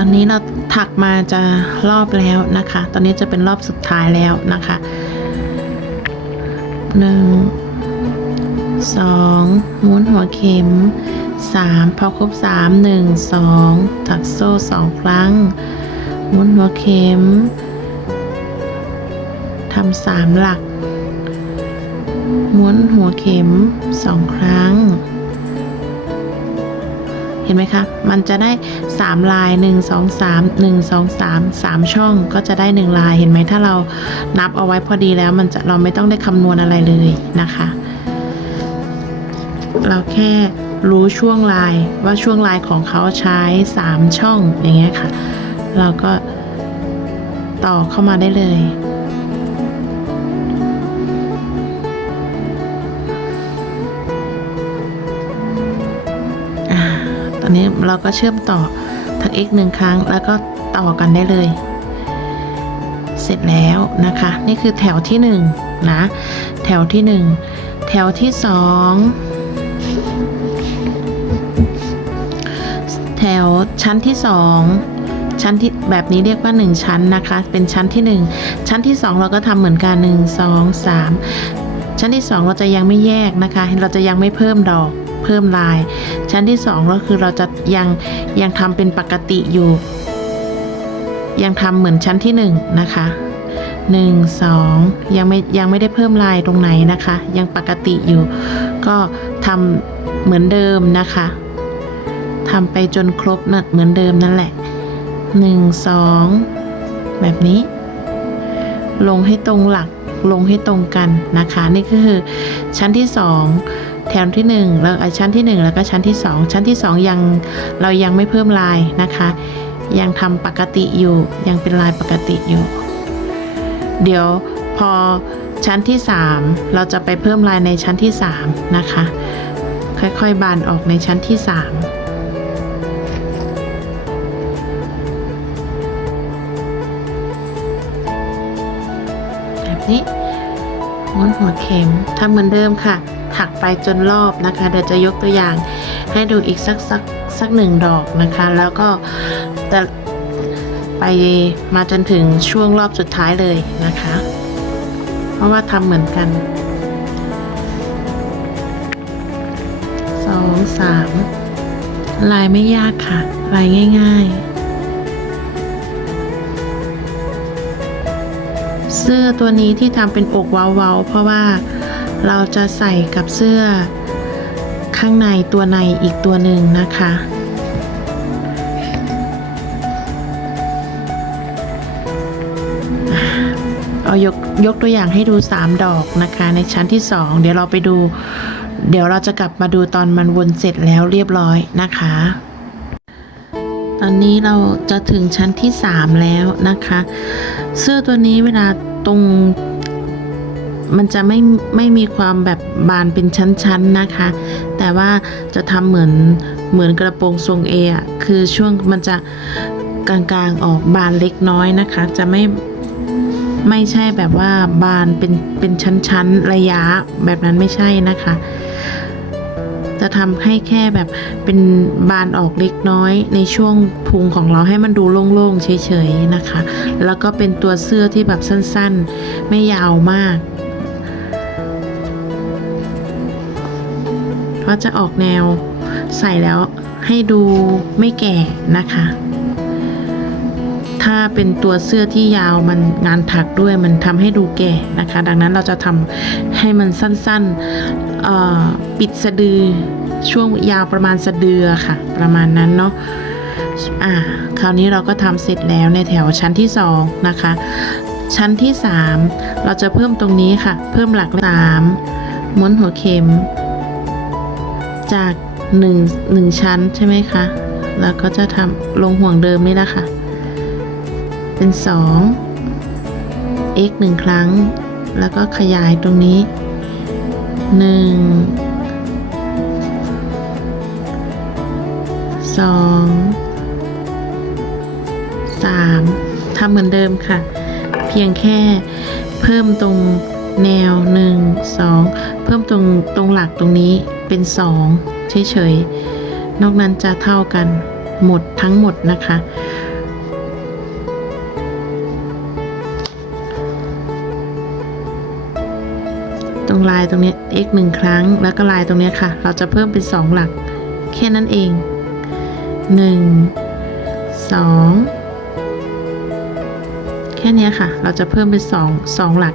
ตอนนี้เราถักมาจะรอบแล้วนะคะ ตอนนี้จะเป็นรอบสุดท้ายแล้วนะคะหนึ่งสองม้วนหัวเข็มสามพอครบสามหนึ่งสองถักโซ่สองครั้งม้วนหัวเข็มทำสามหลัก ม้วนหัวเข็มสองครั้ง เห็นไหมคะ มันจะได้ 3 ลาย 1 2 3 1 2 3 3 ช่องก็จะได้ 1 ลายเห็นไหมถ้าเรานับเอาไว้พอดีแล้วมันจะเราไม่ต้องได้คำนวณอะไรเลยนะคะ เราแค่รู้ช่วงลายว่าช่วงลายของเขาใช้ 3 ช่องอย่างเงี้ยค่ะ เราก็ต่อเข้ามาได้เลย อนนี้เราก็เชื่อมต่อทัก x หนึ่งครั้ง แล้วก็ต่อกันได้เลย เสร็จแล้วนะคะ นี่คือแถวที่หนึ่งนะแถวที่หนึ่งแถวที่สองแถวชั้นที่สองชั้นที่แบบนี้เรียกว่า 1 ชั้นนะคะ เป็นชั้นที่ 1 ชั้นที่ 2 เราก็ทำเหมือนกัน 1 2 3 ชั้นที่ 2 เราจะยังไม่แยกนะคะ เราจะยังไม่เพิ่มดอก เพิ่มลาย ชั้นที่สองก็คือเราจะยังยังทำเป็นปกติอยู่ ยังทำเหมือนชั้นที่หนึ่งนะคะหนึ่งสองยังไม่ยังไม่ได้เพิ่มลายตรงไหนนะคะ ยังปกติอยู่ ก็ทำเหมือนเดิมนะคะทำไปจนครบนะเหมือนเดิมนั่นแหละหนึ่งสองแบบนี้ ลงให้ตรงหลักลงให้ตรงกันนะคะ นี่ก็คือชั้นที่สอง แถวที่หนึ่งแล้วชั้นที่หนึ่งแล้วก็ชั้นที่สองชั้นที่สองยังเรายังไม่เพิ่มลายนะคะ ยังทำปกติอยู่ยังเป็นลายปกติอยู่ เดี๋ยวพอชั้นที่สามเราจะไปเพิ่มลายในชั้นที่สามนะคะ ค่อยๆบานออกในชั้นที่สามแบบนี้ม้วนหัวเข็มทำเหมือนเดิมค่ะ ถักไปจนรอบนะคะ เดี๋ยวจะยกตัวอย่างให้ดูอีกสักสักสักหนึ่งดอกนะคะ แล้วก็จะไปมาจนถึงช่วงรอบสุดท้ายเลยนะคะ เพราะว่าทำเหมือนกันสองสามลายไม่ยากค่ะ ลายง่าย ๆเสื้อตัวนี้ที่ทำเป็นอกเว้าๆเพราะว่า เราจะใส่กับเสื้อข้างในตัวในอีกตัวหนึ่งนะคะ เอายกยกตัวอย่างให้ดู 3 ดอกนะคะ ในชั้นที่ 2 เดี๋ยวเราไปดู เดี๋ยวเราจะกลับมาดูตอนมันวนเสร็จแล้วเรียบร้อยนะคะ ตอนนี้เราจะถึงชั้นที่ 3 แล้วนะคะ เสื้อตัวนี้เวลาตรง มันจะไม่ไม่มีความแบบบานเป็นชั้นๆนะคะ แต่ว่าจะทำเหมือนเหมือนกระโปรงทรงเออะคือช่วงมันจะกลางๆออกบานเล็กน้อยนะคะ จะไม่ไม่ใช่แบบว่าบานเป็นเป็นชั้นๆระยะแบบนั้นไม่ใช่นะคะ จะทำให้แค่แบบเป็นบานออกเล็กน้อยในช่วงพุงของเราให้มันดูโล่งๆเฉยๆนะคะ แล้วก็เป็นตัวเสื้อที่แบบสั้นๆ ไม่ยาวมาก ก็จะออกแนวใส่แล้วให้ดูไม่แก่นะคะ ถ้าเป็นตัวเสื้อที่ยาวมันงานถักด้วยมันทำให้ดูแก่นะคะ ดังนั้นเราจะทำให้มันสั้นๆปิดสะดือช่วงยาวประมาณสะดือค่ะ ประมาณนั้นเนาะอ่าคราวนี้เราก็ทำเสร็จแล้วในแถวชั้นที่สองนะคะ ชั้นที่สามเราจะเพิ่มตรงนี้ค่ะ เพิ่มหลักสามม้วนหัวเข็ม จากหนึ่งหนึ่งชั้นใช่ไหมคะ แล้วก็จะทำลงห่วงเดิมนี่แหละค่ะ เป็นสอง x หนึ่งครั้ง แล้วก็ขยายตรงนี้หนึ่งสองสามทำเหมือนเดิมค่ะ เพียงแค่เพิ่มตรงแนวหนึ่งสองเพิ่มตรงตรงหลักตรงนี้ เป็นสองเฉยๆ นอกนั้นจะเท่ากันหมดทั้งหมดนะคะ ตรงลายตรงนี้ x งครั้ง แล้วก็ลายตรงนี้ค่ะ เราจะเพิ่มเป็นสองหลัก แค่นั้นเองหนึ่งสองแค่นี้ค่ะ เราจะเพิ่มเป็นสองสองหลัก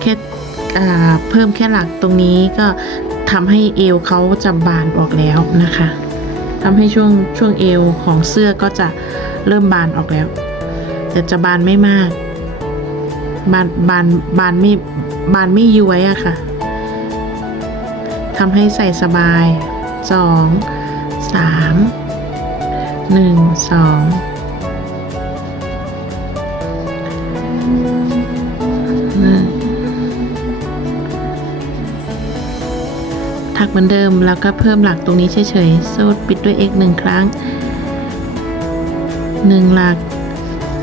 แค่เพิ่มแค่หลักตรงนี้ก็ ทำให้เอวเขาจะบานออกแล้วนะคะทำให้ช่วงช่วงเอวของเสื้อก็จะเริ่มบานออกแล้ว แต่จะบานไม่มาก บานบานบานไม่บานไม่ย้วยอะค่ะทำให้ใส่สบายสองสามหนึ่งสอง ถักเหมือนเดิมแล้วก็เพิ่มหลักตรงนี้เฉยๆโซ่ปิดด้วย x หนึ่งครั้งหนึ่งหลัก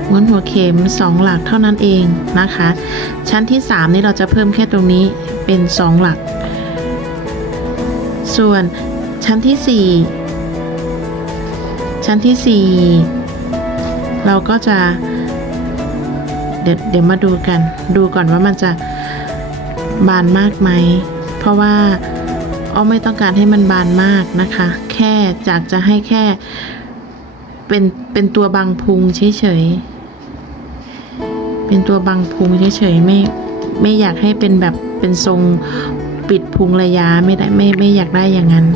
ม้วนหัวเข็มสองหลักเท่านั้นเองนะคะ ชั้นที่ 3 นี่เราจะเพิ่มแค่ตรงนี้เป็น 2 หลัก ส่วนชั้นที่ 4 ชั้นที่ 4 เราก็จะ เดี๋ยวเดี๋ยวมาดูกัน ดูก่อนว่ามันจะบานมากไหม เพราะว่า อ้อไม่ต้องการให้มันบานมากนะคะ แค่จากจะให้แค่เป็นเป็นตัวบังพุงเฉยๆ เป็นตัวบังพุงเฉยๆไม่ไม่อยากให้เป็นแบบเป็นทรงปิดพุงระยะไม่ได้ไม่ไม่อยากได้อย่างนั้น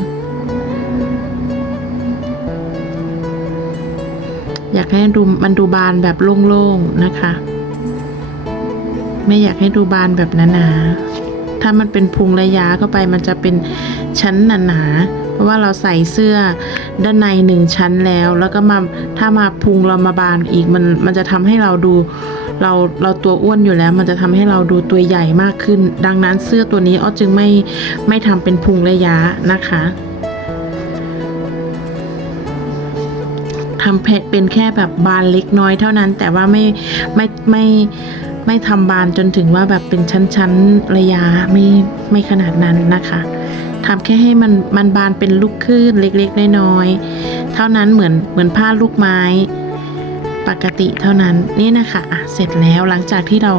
อยากให้ดูมันดูบานแบบโล่งๆนะคะ ไม่อยากให้ดูบานแบบหนาๆ ถ้ามันเป็นพุงระยะเข้าไปมันจะเป็นชั้นหนาๆเพราะว่าเราใส่เสื้อด้านในหนึ่งชั้นแล้ว แล้วก็มาถ้ามาพุงเรามาบานอีกมันมันจะทำให้เราดูเราเราตัวอ้วนอยู่แล้ว มันจะทำให้เราดูตัวใหญ่มากขึ้น ดังนั้นเสื้อตัวนี้อ้อจึงไม่ไม่ทำเป็นพุงระยะนะคะทำเป็นแค่แบบบานเล็กน้อยเท่านั้นแต่ว่าไม่ไม่ไม่ไม่ ไม่ทำบานจนถึงว่าแบบเป็นชั้นๆระยะไม่ไม่ขนาดนั้นนะคะทำแค่ให้มันมันบานเป็นลูกคลื่นเล็กๆน้อยๆเท่านั้นเหมือนเหมือนผ้าลูกไม้ ปกติเท่านั้นนี่นะคะอะเสร็จแล้วหลังจากที่เรา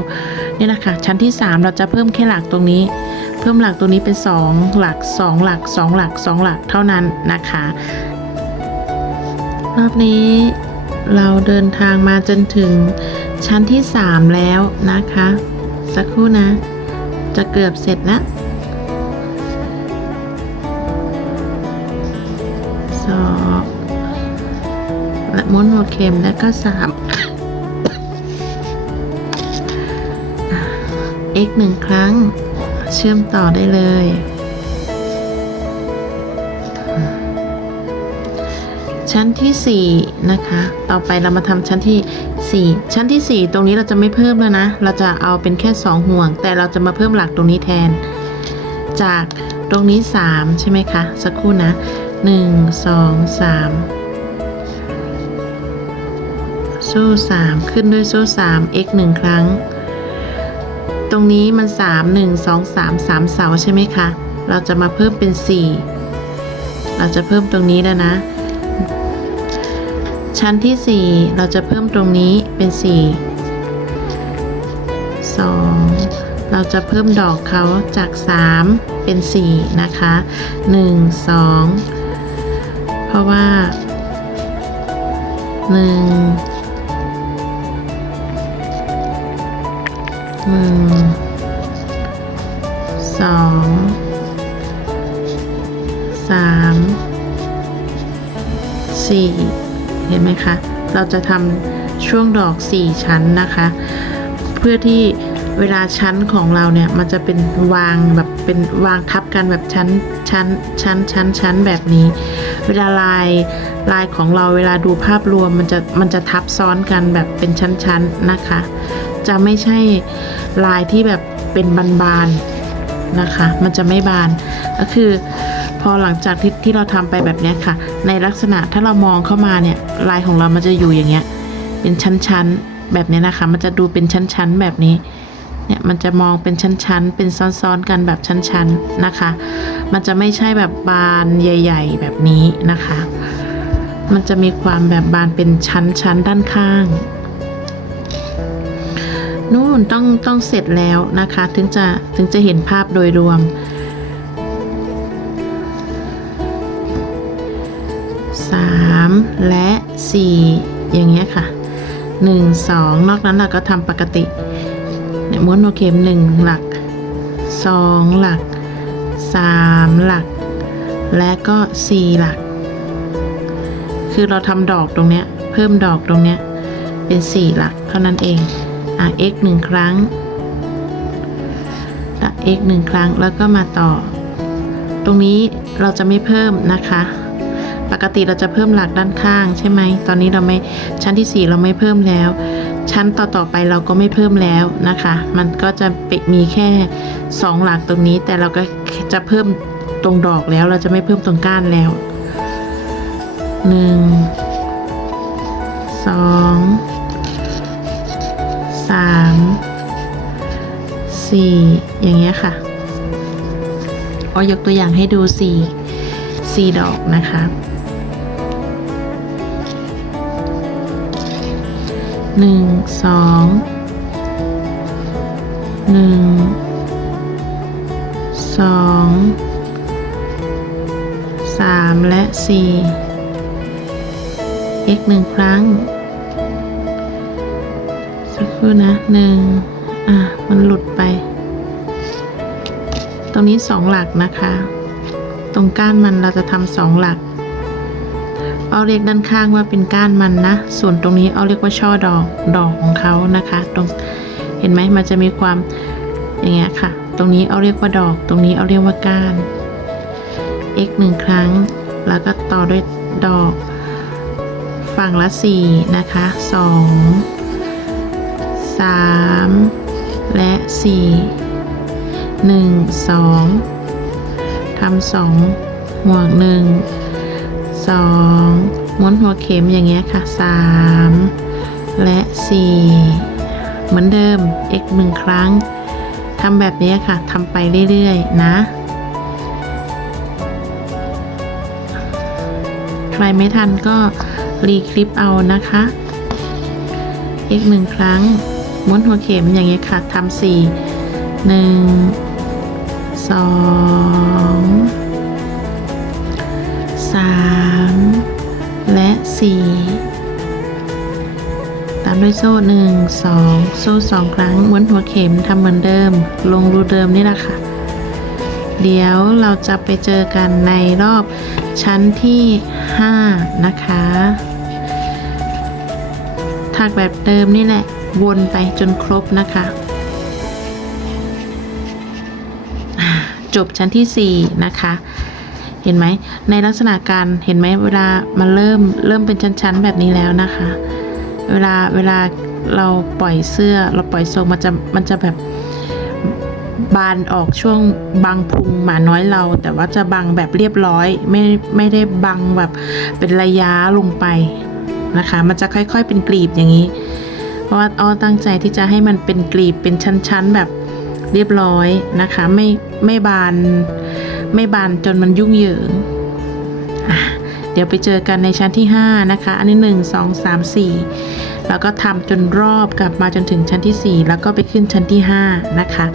เนี่ยนะคะ ชั้นที่ 3 เราจะเพิ่มแค่หลักตรงนี้ เพิ่มหลักตรงนี้เป็น 2 หลัก 2 หลัก 2 หลัก 2 หลักเท่านั้นนะคะ รอบนี้ เราเดินทางมาจนถึงชั้นที่ 3 แล้วนะคะ สักครู่นะ จะเกือบเสร็จแล้วสองและม้วนหัวเข็มแล้วก็สาม x หนึ่งครั้งเชื่อมต่อได้เลย ชั้นที่4นะคะต่อไปเรามาทำชั้นที่ 4 ชั้นที่ 4 ตรงนี้เราจะไม่เพิ่มแล้วนะ เราจะเอาเป็นแค่ 2 ห่วง แต่เราจะมาเพิ่มหลักตรงนี้แทน จากตรงนี้ 3 ใช่ไหมคะ สักครู่นะ 1 2 3โซ่สามขึ้นด้วยโซ่สาม x หนึ่งครั้ง ตรงนี้มันสามหนึ่งสองสามสามเสาใช่ไหมคะ เราจะมาเพิ่มเป็นสี่เราจะเพิ่มตรงนี้แล้วนะ ชั้นที่สี่เราจะเพิ่มตรงนี้เป็นสี่สองเราจะเพิ่มดอกเขาจากสามเป็นสี่นะคะหนึ่งสองเพราะว่าหนึ่งสองสามสี่ เห็นไหมคะ เราจะทำช่วงดอกสี่ชั้นนะคะ เพื่อที่เวลาชั้นของเราเนี่ยมันจะเป็นวางแบบเป็นวางทับกันแบบชั้นชั้นชั้นชั้นชั้นแบบนี้ เวลาลายลายของเราเวลาดูภาพรวมมันจะมันจะทับซ้อนกันแบบเป็นชั้นๆนะคะ จะไม่ใช่ลายที่แบบเป็นบานๆ นะคะ มันจะไม่บาน ก็คือ พอหลังจากที่ที่เราทำไปแบบนี้ค่ะ ในลักษณะถ้าเรามองเข้ามาเนี่ยลายของเรามันจะอยู่อย่างเงี้ย เป็นชั้นๆแบบนี้นะคะ มันจะดูเป็นชั้นๆแบบนี้เนี่ยมันจะมองเป็นชั้นๆ เป็นซ้อนๆ กันแบบชั้นๆ นะคะ มันจะไม่ใช่แบบบานใหญ่ ๆ แบบนี้นะคะ มันจะมีความแบบบานเป็นชั้นๆ ด้านข้าง นู่นต้องต้องเสร็จแล้วนะคะ ถึงจะถึงจะเห็นภาพโดยรวม 3 และ 4 อย่างเงี้ยค่ะ 1 2 นอกนั้นเราก็ทำปกติเนี่ยม้วนหัวเข็ม1 หลัก 2 หลัก 3 หลัก และก็ 4 หลัก คือเราทำดอกตรงเนี้ย เพิ่มดอกตรงเนี้ย เป็น 4 หลักเท่านั้นเอง อะ x หนึ่งครั้ง x หนึ่งครั้งแล้วก็มาต่อ ตรงนี้เราจะไม่เพิ่มนะคะ ปกติเราจะเพิ่มหลักด้านข้างใช่ไหม ตอนนี้เราไม่ชั้นที่ 4 เราไม่เพิ่มแล้ว ชั้นต่อๆไปเราก็ไม่เพิ่มแล้วนะคะ มันก็จะปมีแค่ 2 หลักตรงนี้ แต่เราก็จะเพิ่มตรงดอกแล้วเราจะไม่เพิ่มตรงก้านแล้ว 1ามสี่อย่างเงี้ยค่ะเอายกตัวอย่างให้ดูสี่สี่ดอกนะคะหนึ่งสองหนึ่งสองสามและสี่ x หนึ่งครั้ง สักครู่นะหนึ่งอะ มันหลุดไป ตรงนี้สองหลักนะคะ ตรงก้านมันเราจะทำสองหลัก เอาเรียกด้านข้างว่าเป็นก้านมันนะ ส่วนตรงนี้เอาเรียกว่าช่อดอกดอกของเขานะคะ ตรงเห็นไหมมันจะมีความอย่างเงี้ยค่ะ ตรงนี้เอาเรียกว่าดอก ตรงนี้เอาเรียกว่าก้าน x หนึ่งครั้ง แล้วก็ต่อด้วยดอก ฝั่งละสี่นะคะส องสามและสี่หนึ่งสองทำสองห่วงหนึ่งสองม้วนหัวเข็มอย่างเงี้ยค่ะสามและสี่เหมือนเดิม x หนึ่งครั้งทำแบบนี้ค่ะทำไปเรื่อยๆ นะใครไม่ทันก็รีคลิปเอานะคะ อีกหนึ่งครั้ง ม้วนหัวเข็มอย่างเงี้ยค่ะทำสี่หนึ่งสองสามและสี่ตามด้วยโซ่หนึ่งสองโซ่สองครั้งม้วนหัวเข็มทำเหมือนเดิม ลงรูเดิมนี่แหละค่ะ เดี๋ยวเราจะไปเจอกันในรอบชั้นที่ 5 นะคะถักแบบเดิมนี่แหละ วนไปจนครบนะคะ จบชั้นที่ 4 นะคะ เห็นไหมในลักษณะการเห็นไหมเวลามันเริ่มเริ่มเป็นชั้นๆแบบนี้แล้วนะคะ เวลาเวลาเราปล่อยเสื้อเราปล่อยทรงมันจะมันจะแบบบานออกช่วงบางพุงหมาน้อยเรา แต่ว่าจะบังแบบเรียบร้อย ไม่ไม่ได้บังแบบเป็นระยะลงไปนะคะ มันจะค่อยๆเป็นกลีบอย่างนี้ เพราะว่าอ้อตั้งใจที่จะให้มันเป็นกลีบเป็นชั้นๆแบบเรียบร้อยนะคะ ไม่ไม่บานไม่บานจนมันยุ่งเหยิงเดี๋ยวไปเจอกันในชั้นที่ 5 นะคะ อันนี้ 1 2 3 4 แล้วก็ทำจนรอบกลับมาจนถึงชั้นที่ 4 แล้วก็ไปขึ้นชั้นที่ 5 นะคะ